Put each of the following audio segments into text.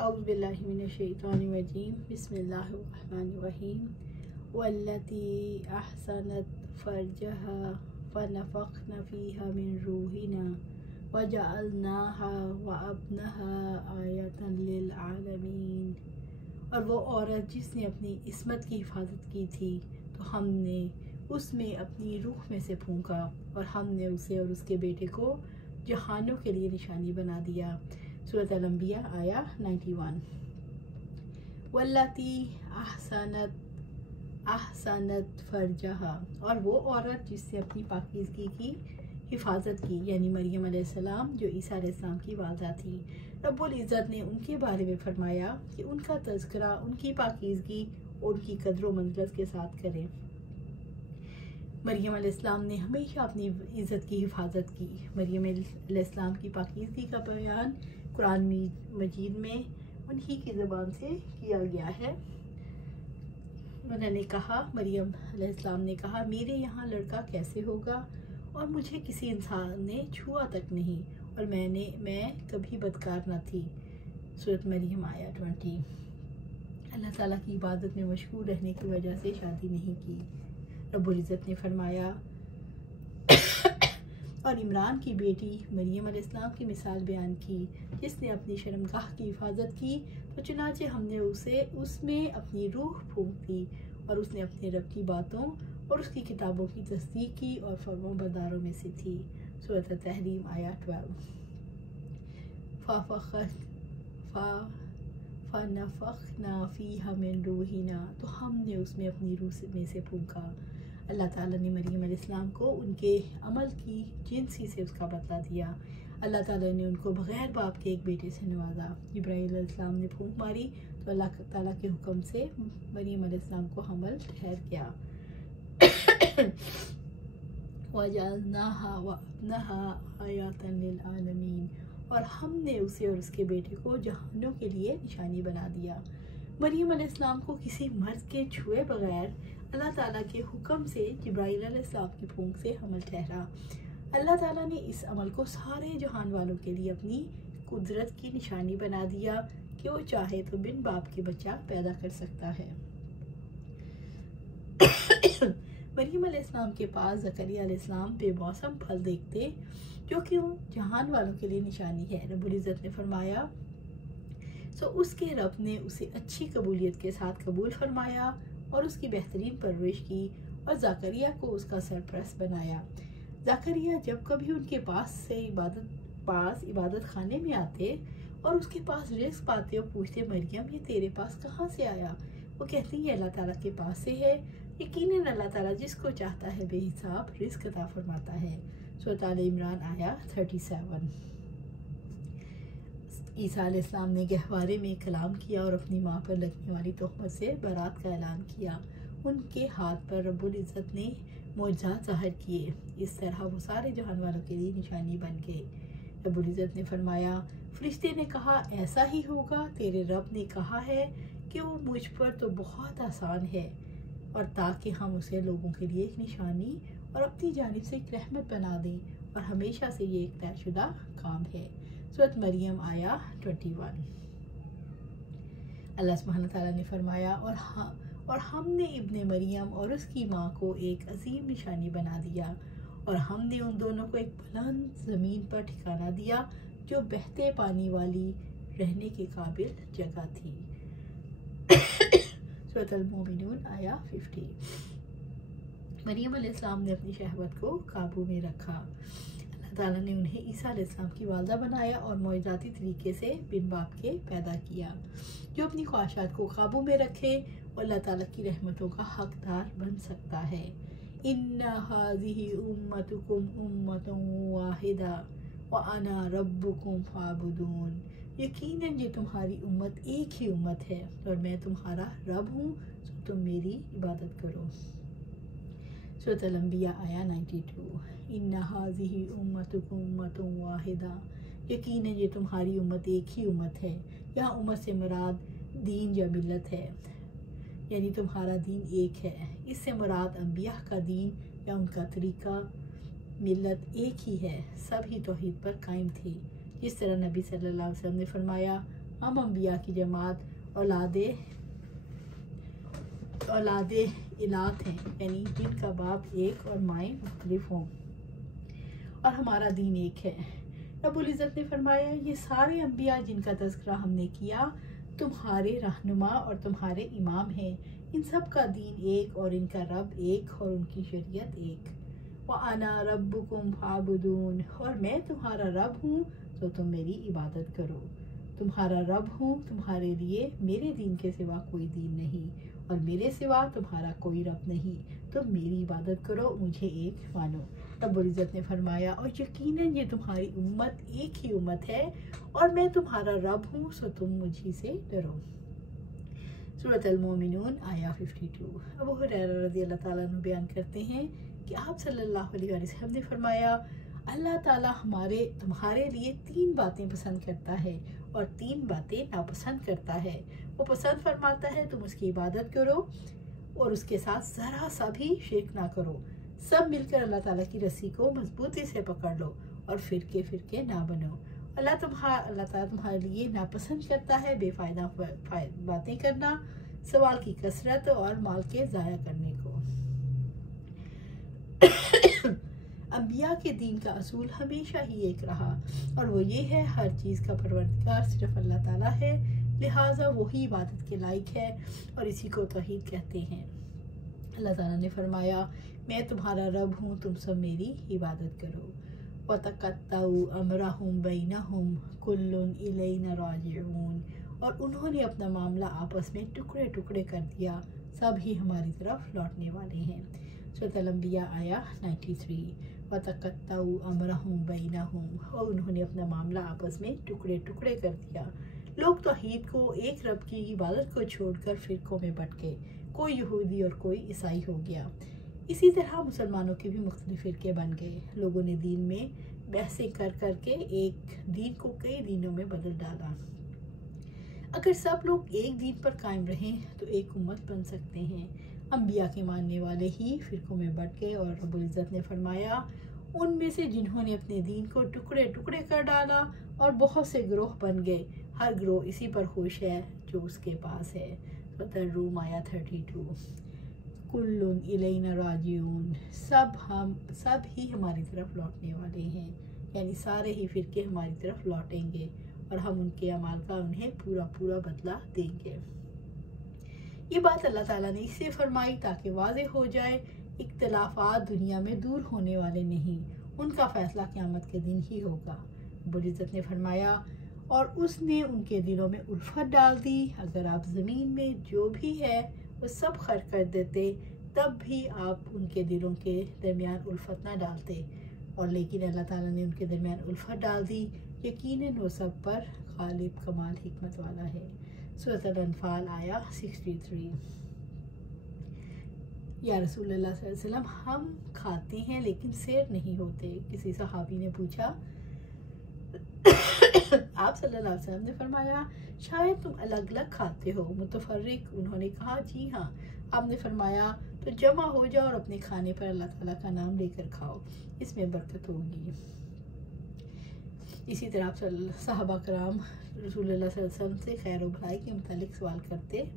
औज़ुबिल्लाहि मिनश्शैतानिर्रजीम बिस्मिल्लाहिर्रहमानिर्रहीम वल्लती अहसनत फरजहा फनफ़ख़्ना फ़ीहा मिन रूहिना वजअलनाहा वअब्नहा आयतन लिल आलमीन। और वो औरत जिसने अपनी इस्मत की हिफाजत की थी तो हमने उसमें अपनी रूह में से फूंका और हमने उसे और उसके बेटे को जहानों के लिए निशानी बना दिया। सूरत अल-अंबिया आया 91। वल्लती अहसनत फरजहा, और वो औरत जिससे अपनी पाकीज़गी की हिफाजत की, यानी मरियम अलैहिस्सलाम जो ईसा अलैहिस्सलाम की वालदा थी। रब्बुल इज़्ज़त ने उनके बारे में फरमाया कि उनका तज़किरा उनकी पाकीज़गी और उनकी कदर व मंज़िलत के साथ करें। मरियम अलैहिस्सलाम ने हमेशा अपनी इज़्ज़त की हिफाजत की। मरियम अलैहिस्सलाम की पाकीज़गी का बयान कुरान मजीद में उन्हीं की ज़बान से किया गया है। उन्होंने कहा, मरियम अलैहिस्सलाम ने कहा, मेरे यहाँ लड़का कैसे होगा और मुझे किसी इंसान ने छुआ तक नहीं और मैं कभी बदकार न थी। सूरत मरियम आया 20। अल्लाह ताला की इबादत में मशगूल रहने की वजह से शादी नहीं की। रब्बुल इज़्ज़त ने फरमाया और इमरान की बेटी मरियम अलैहिस्सलाम की मिसाल बयान की, जिसने अपनी शर्मगाह की हिफाजत की तो चुनाचे हमने उसमें अपनी रूह फूंक दी और उसने अपने रब की बातों और उसकी किताबों की तस्दीक की और फरमाबरदारों में से थी। सूरत तहरीम आया 12। फनफ़ख़्ना फ़ीहा मिन रूहिना, तो हमने उसमें अपनी रूह में से फूंका। अल्लाह ताला ने मरियम अलैहिस्सलाम को उनके अमल की जिनसी से उसका बदला दिया। अल्लाह ताला ने उनको बग़ैर बाप के एक बेटे से नवाजा। जिब्राईल अलैहिस्सलाम ने फूंक मारी तो अल्लाह ताला के हुक्म से मरियम अलैहिस्सलाम को हमल ठहर गया। वजअलनाहा वअब्नहा आयतन लिल आलमीन, और हमने उसे और उसके बेटे को जहानों के लिए निशानी बना दिया। मरियम अलैहिस्सलाम को किसी मर्द के छुए बगैर अल्लाह ताला के हुक्म से जिब्राईल अलैहिस्सलाम की फूंक से हमल ठहरा। अल्लाह ताला ने इस अमल को सारे जहान वालों के लिए अपनी कुदरत की निशानी बना दिया कि वो चाहे तो बिन बाप के बच्चा पैदा कर सकता है। मरियम अलैहिस्सलाम के पास ज़करिया अलैहिस्सलाम बेमौसम फल देखते, जो कि जहान वालों के लिए निशानी है। रब्बुल इज़्ज़त ने फरमाया, सो उसके रब ने उसे अच्छी कबूलियत के साथ कबूल फरमाया और उसकी बेहतरीन परवरिश की और ज़करिया को उसका सरपरस्त बनाया। ज़करिया जब कभी उनके पास इबादत खाने में आते और उसके पास रिज़्क़ पाते और पूछते, मरियम ये तेरे पास कहाँ से आया? वो कहती है अल्लाह ताला के पास से है। यकीनन अल्लाह ताला जिसको चाहता है बेहिसाब रिज़्क़ अता फरमाता है। सूरत आले इमरान आया 37। ईसा अलैहिस्सलाम ने गहवारे में कलाम किया और अपनी माँ पर लगने वाली तोहमत से बरात का ऐलान किया। उनके हाथ पर रब्बुल इज़्ज़त ने मोज़ात ज़ाहिर किए। इस तरह वो सारे जहान वालों के लिए निशानी बन गए। रब्बुल इज़्ज़त ने फरमाया, फरिश्ते ने कहा ऐसा ही होगा, तेरे रब ने कहा है कि वो मुझ पर तो बहुत आसान है, और ताकि हम उसे लोगों के लिए एक निशानी और अपनी जानिब से एक रहमत बना दें, और हमेशा से ये एक तयशुदा काम है। सूरत मरियम आया 21। अल्लाह सुब्हान तआला ने फरमाया, और हमने इब्ने मरियम और उसकी माँ को एक अजीम निशानी बना दिया, और हमने उन दोनों को एक बुलंद ज़मीन पर ठिकाना दिया जो बहते पानी वाली रहने के काबिल जगह थी। सूरत अल-मोमिनून आया 50। मरियम अलैहिस्सलाम ने अपनी शहवत को काबू में रखा। अल्लाह ताला ने उन्हें ईसा अलैहिस्सलाम की वालदा बनाया और मौजज़ाती तरीके से बिन बाप के पैदा किया। जो अपनी ख्वाहिशात को काबू में रखे और अल्लाह ताला की रहमतों का हकदार बन सकता है। इन्ना हाज़िही उम्मतुकुम उम्मतुन वाहिदा व अना रब्बुकुम फ़अबुदून, यकीनन ये तुम्हारी उम्मत एक ही उम्मत है और मैं तुम्हारा रब हूँ, तो तुम मेरी इबादत करो। सूरत अल-अंबिया आया 92। इन्ना हाज़िही उम्मतुकुम उम्मतुन वाहिदा, यकीनन ये तुम्हारी उम्मत एक ही उम्मत है। यहाँ उम्मत से मुराद दीन या मिल्लत है, यानी तुम्हारा दीन एक है। इससे मुराद अंबिया का दीन या उनका तरीका मिल्लत एक ही है। सब ही तौहीद पर कायम थे। जिस तरह नबी सल्लल्लाहु अलैहि वसल्लम ने फरमाया, हम अम्बिया की जमात औलादे इलात हैं, यानी जिनका बाप एक और माएँ मुख्तलिफ हों, और हमारा दीन एक है। रब्बुल इज़्ज़त ने फरमाया, ये सारे अम्बिया जिनका तज़किरा हमने किया तुम्हारे रहनुमा और तुम्हारे इमाम हैं। इन सब का दीन एक और इनका रब एक और उनकी शरीयत एक। व अना रब्बुकुम फाबुदून, और मैं तुम्हारा रब हूँ तो तुम मेरी इबादत करो। तुम्हारा रब हूँ, तुम्हारे लिए मेरे दीन के सिवा कोई दीन नहीं और मेरे सिवा तुम्हारा कोई रब नहीं। तुम मेरी इबादत करो, मुझे एक मानो। रब्बुल इज़्ज़त ने फरमाया, और यकीनन ये तुम्हारी उम्मत एक ही उम्मत है और मैं तुम्हारा रब हूँ, सो तुम मुझी से डरो। सूरत अल-मोमिनून आया 52। अबू हुरैरा रज़ियल्लाहु ताला अन्हु बयान करते हैं कि आप सल्लल्लाहु अलैहि वसल्लम ने फरमाया, अल्लाह ताला तुम्हारे लिए 3 बातें पसंद करता है और 3 बातें नापसंद करता है। वो पसंद फरमाता है तुम उसकी इबादत करो और उसके साथ ज़रा सा भी शिर्क ना करो। सब मिलकर अल्लाह ताला की रस्सी को मजबूती से पकड़ लो और फिरके फिरके ना बनो। अल्लाह ताला तुम्हारे लिए नापसंद करता है बेफ़ायदा बातें करना, सवाल की कसरत और माल के ज़ाया करने को। अंबिया के दीन का असूल हमेशा ही एक रहा और वो ये है, हर चीज़ का परवरदिगार सिर्फ अल्लाह ताला है, लिहाजा वही इबादत के लायक है और इसी को तौहीद कहते हैं। अल्लाह ताला ने फरमाया, मैं तुम्हारा रब हूँ, तुम सब मेरी इबादत करो। वतक़त्तऊ अमरहुम बैनहुम कुल्लुन इलैना राजिऊन, और उन्होंने अपना मामला आपस में टुकड़े टुकड़े कर दिया, सब ही हमारी तरफ लौटने वाले हैं। सूरत अल-अंबिया आया 93। वतक़त्तऊ अमरहुम बैनहुम, और उन्होंने अपना मामला आपस में टुकड़े टुकड़े कर दिया। लोग तौहीद को, एक रब की इबादत को छोड़कर फिरकों में बट गए, कोई यहूदी और कोई ईसाई हो गया। इसी तरह मुसलमानों के भी मुख्तलिफ फ़िरके बन गए। लोगों ने दीन में बहसें कर करके एक दीन को कई दीनों में बदल डाला। अगर सब लोग एक दीन पर कायम रहें तो एक उम्मत बन सकते हैं। अंबिया के मानने वाले ही फ़िरकों में बट गए और रब्बुल इज़्ज़त ने फरमाया, उनमें से जिन्होंने अपने दीन को टुकड़े टुकड़े कर डाला और बहुत से ग्रोह बन गए, हर ग्रोह इसी पर खुश है जो उसके पास है। सूरत रूम आया 32। कुल्लुन इलैना राजिऊन, सब ही हमारी तरफ लौटने वाले हैं, यानी सारे ही फ़िरके हमारी तरफ लौटेंगे और हम उनके अमाल का उन्हें पूरा पूरा बदला देंगे। ये बात अल्लाह ताला ने इससे फरमाई ताकि वाज़ेह हो जाए, इख्तिलाफ़ात दुनिया में दूर होने वाले नहीं, उनका फ़ैसला क़यामत के दिन ही होगा। रब्बुल इज़्ज़त ने फरमाया, और उसने उनके दिलों में उल्फत डाल दी, अगर आप ज़मीन में जो भी है वो सब खर्च कर देते तब भी आप उनके दिलों के दरमियान उल्फत ना डालते, और लेकिन अल्लाह ताला ने उनके दरमियान उल्फत डाल दी। यकीनन वो सब पर गालिब कमाल हिकमत वाला है। सूरत अल-अनफाल आया 63। या रसूलुल्लाह सल्लल्लाहु अलैहि वसल्लम, हम खाते हैं लेकिन सैर नहीं होते। किसी सहाबी ने पूछा, आप सल्लल्लाहु अलैहि वसल्लम ने फरमाया, शायद तुम अलग अलग खाते हो मुतफर्रिक। उन्होंने कहा, जी हाँ। आपने फरमाया, तो जमा हो जाओ और अपने खाने पर अल्लाह ताला का नाम लेकर खाओ, इसमें बरकत होगी। इसी तरह आप सहाबा कराम रसूलुल्लाह सल्लल्लाहु अलैहि वसल्लम से खैर और भलाई के मुतालिक सवाल करते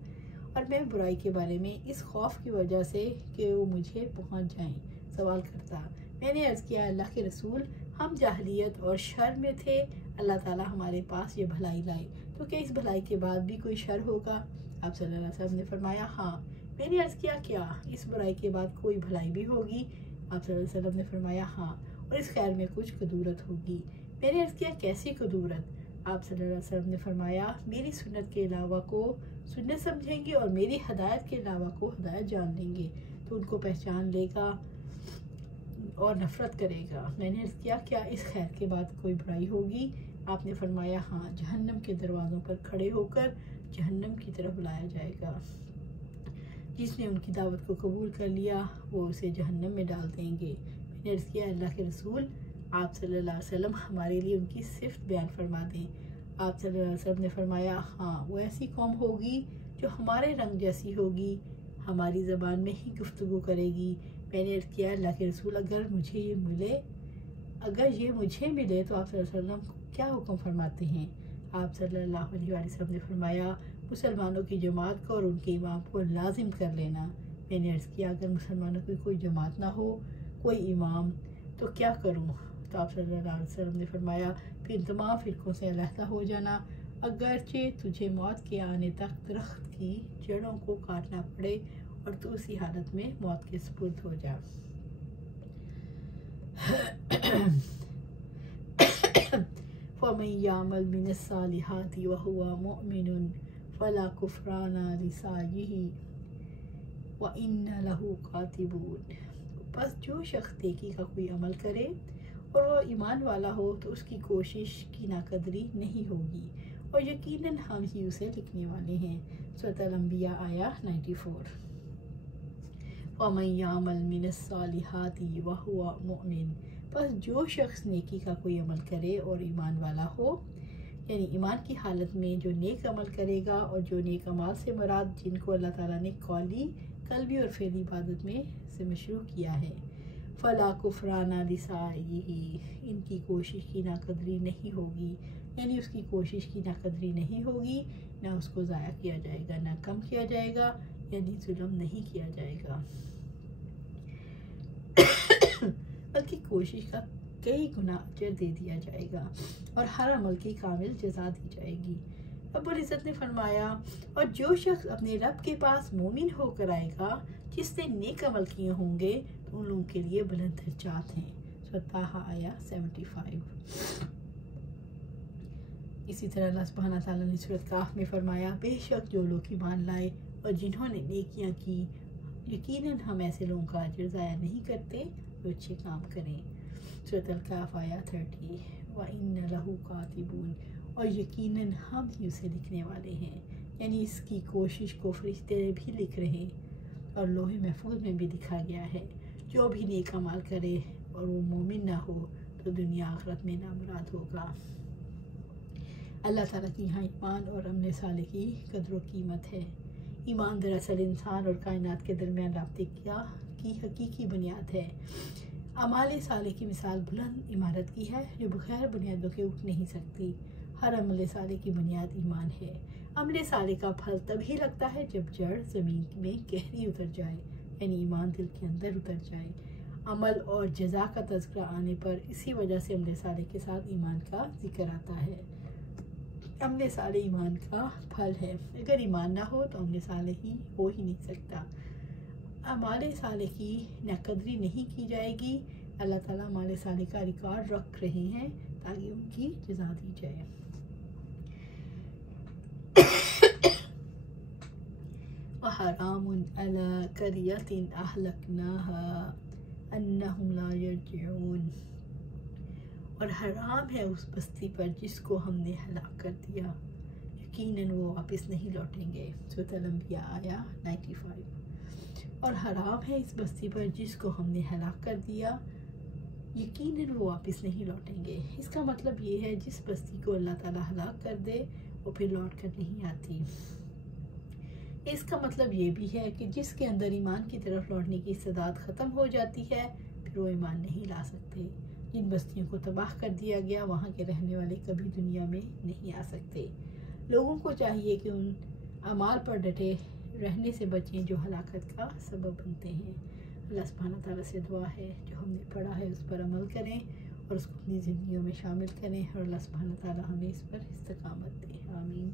और मैं बुराई के बारे में इस खौफ की वजह से कि वो मुझे पहुंच जाएं सवाल करता। मैंने अर्ज़ किया, अल्लाह के रसूल, हम जाहलियत और शर में थे, अल्लाह ताला हमारे पास ये भलाई लाए, तो क्या इस भलाई के बाद भी कोई शर होगा? आप सल्लल्लाहु अलैहि वसल्लम ने फरमाया, हाँ। मैंने अर्ज़ किया, क्या इस बुराई के बाद कोई भलाई भी होगी? आप सल्लल्लाहु अलैहि वसल्लम ने फरमाया, हाँ, और इस खैर में कुछ कदूरत होगी। मैंने अर्ज़ किया, कैसी कदूरत? आप सल्लल्लाहु अलैहि वसल्लम ने फरमाया, मेरी सुन्नत के अलावा को सुन्नत समझेंगे और मेरी हदायत के अलावा को हदायत जान लेंगे तो उनको पहचान लेगा और नफ़रत करेगा। मैंने अर्ज़ किया, क्या इस खैर के बाद कोई बुराई होगी? आपने फरमाया, हाँ, जहन्नम के दरवाज़ों पर खड़े होकर जहन्नम की तरफ बुलाया जाएगा। जिसने उनकी दावत को कबूल कर लिया वो उसे जहन्नम में डाल देंगे। मैंने अर्ज़ किया, अल्लाह के रसूल, आप सल्लल्लाहु अलैहि वसल्लम हमारे लिए उनकी सिफ़त बयान फरमा दें। आप सल्लल्लाहु अलैहि वसल्लम ने फरमाया, हाँ, वो ऐसी कौम होगी जो हमारे रंग जैसी होगी, हमारी ज़बान में ही गुफ्तगू करेगी। मैंने अर्ज़ किया, अल्लाह के रसूल, अगर ये मुझे मिले तो आप सल्लल्लाहु अलैहि वसल्लम क्या हुक्म फरमाते हैं? आप सल्लल्लाहु अलैहि वसल्लम ने फरमाया, मुसलमानों की जमात को और उनके इमाम को लाजिम कर लेना। मैंने अर्ज़ किया, अगर मुसलमानों की कोई जमात ना हो, कोई इमाम, तो क्या करूं? तो आप सल्लल्लाहु अलैहि वसल्लम ने फरमाया, फिर तमाम फ़िरक़ों से अलहदा हो जाना, अगरचे तुझे मौत के आने तक दरख्त की जड़ों को काटना पड़े और तू उसी हालत में मौत के सुपुर्द हो जा। फ़मन यामल मिनस्सालिहाति व हुवा मुअमिनुन फला कुफ़राना लिसाइही व इन्ना लहू कातिबून। बस जो शख्स नेकी का कोई अमल करे और वो ईमान वाला हो तो उसकी कोशिश की नाकदरी नहीं होगी और यकीनन हम ही उसे लिखने वाले हैं। सूरह अल-अंबिया आया 94। फ़मन यामल मिनस्सालिहाति व हुवा मुअमिन, बस जो शख्स नेकी का कोई अमल करे और ईमान वाला हो, यानी ईमान की हालत में जो नेक अमल करेगा, और जो नेक अमाल से मुराद जिनको अल्लाह ताला ने कौली, कल्बी और फ़ेली इबादत में से मशरू किया है। फ़ला कुफ़राना लिसाइही, इनकी कोशिश की नाकदरी नहीं होगी, यानी उसकी कोशिश की नाकदरी नहीं होगी, ना उसको ज़ाया किया जाएगा, ना कम किया जाएगा, यानी जुल्म नहीं किया जाएगा, बल्कि कोशिश का कई गुना अजर दे दिया जाएगा और हर अमल की कामिल जज़ा दी जाएगी। रब्बुल इज़्ज़त ने फरमाया, और जो शख्स अपने रब के पास मोमिन होकर आएगा, जिसने नेक अमल किए होंगे, तो उन लोगों के लिए बुलंद दर्जात हैं। सूरह ताहा आया 75। इसी तरह अल्लाह सुब्हानहू व तआला ने सूरह काफ में फरमाया, बेशक जो लोग ईमान लाए और जिन्होंने नेकियां की, यकीनन हम ऐसे लोगों का अजर ज़ाया नहीं करते जो अच्छे काम करें। सूरह अल-काफ आया 30। व इन्ना लहू कातिबून, और यकीनन हम ही उसे लिखने वाले हैं, यानी इसकी कोशिश को फरिश्ते भी लिख रहे और लोहे महफूज में भी लिखा गया है। जो भी नेक अमाल करे और वो मोमिन ना हो तो दुनिया आखिरत में नामुराद होगा। अल्लाह ताला की यहाँ ईमान और अमल साले की कदर कीमत है। ईमान दरअसल इंसान और कायनात के दरमियान राब्ते की हकीकी बुनियाद है। अमाल साले की मिसाल बुलंद इमारत की है जो बगैर बुनियादों के उठ नहीं सकती। हर अमल साले की बुनियाद ईमान है। अमल साले का फल तभी लगता है जब जड़ ज़मीन में गहरी उतर जाए, यानी ईमान दिल के अंदर उतर जाए। अमल और जज़ा का तज़किरा आने पर इसी वजह से अमल साले के साथ ईमान का जिक्र आता है। अमल साले ईमान का फल है। अगर ईमान ना हो तो अमल साले ही हो ही नहीं सकता। अमाल साले की नाकदरी नहीं की जाएगी। अल्लाह ताला अमाल साले का रिकॉर्ड रख रहे हैं ताकि उनकी जज़ा दी जाए। वहरामुन अला क़रियतिन अहलकनाहा अन्नहुम ला यरजिऊन, और हराम है उस बस्ती पर जिसको हमने हलाक कर दिया, यकीनन वो वापस नहीं लौटेंगे। सूरह अल-अंबिया आया 95। और हराम है इस बस्ती पर जिसको हमने हलाक कर दिया, यकीनन वो वापस नहीं लौटेंगे। इसका मतलब ये है जिस बस्ती को अल्लाह ताला हलाक कर दे वो फिर लौट कर नहीं आती। इसका मतलब ये भी है कि जिसके अंदर ईमान की तरफ लौटने की इस्तेदाद ख़त्म हो जाती है फिर वो ईमान नहीं ला सकते। जिन बस्तियों को तबाह कर दिया गया वहाँ के रहने वाले कभी दुनिया में नहीं आ सकते। लोगों को चाहिए कि उन अमाल पर डटे रहने से बचें जो हलाकत का सबब बनते हैं। अल्लाह सुब्हानहू व तआला से दुआ है जो हमने पढ़ा है उस पर अमल करें और उसको अपनी ज़िंदगियों में शामिल करें, और अल्लाह सुब्हानहू व तआला हमें इस पर इस्तकामत दे। आमीन।